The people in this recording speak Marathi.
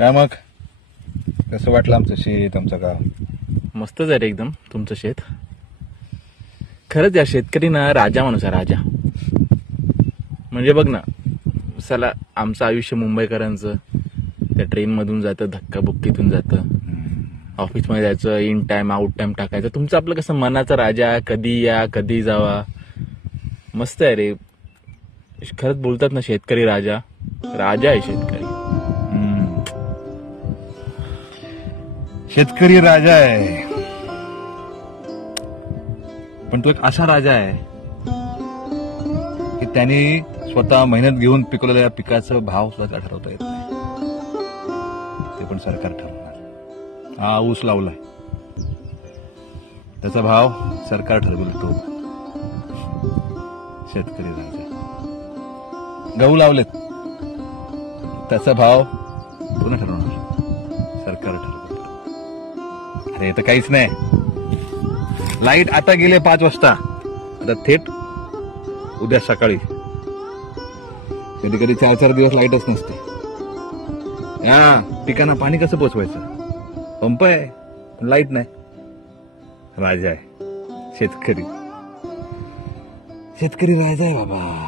काय मग कसं वाटलं आमचं शेत आमचं गाव? मस्तच आहे रे एकदम तुमचं शेत. खरंच या शेतकरी ना राजा माणूस आहे, राजा. म्हणजे बघ ना, चला आमचं आयुष्य मुंबईकरांचं त्या ट्रेन मधून जातं, धक्काबुक्कीतून जातं, ऑफिसमध्ये जायचं, इन टाइम आउट टाइम टाकायचं. तुमचं आपलं कसं मनाचा राजा, कधी या कधी जावा. मस्त आहे रे. खरंच बोलतात ना शेतकरी राजा, राजा आहे शेतकरी. शेतकरी राजा आहे, पण तो एक असा राजा आहे की त्यांनी स्वतः मेहनत घेऊन पिकवलेल्या पिकाचं भाव सुद्धा ठरवता येत नाही. ते पण सरकार ठरवणार. हा ऊस लावलाय, त्याचा भाव सरकार ठरवेल. तो शेतकरी राजा. गहू लावलेत, त्याचा भाव पुन्हा ठरवणार, सरकार ठरवेल. अरे तर काहीच नाही. लाईट आता गेले 5 वाजता, आता थेट उद्या सकाळी. कधी कधी 4-4 दिवस लाईटच नसते. या पिकांना पाणी कसं पोचवायचं? पंप आहे, लाईट नाही. राजा आहे शेतकरी. शेतकरी राजा आहे बाबा.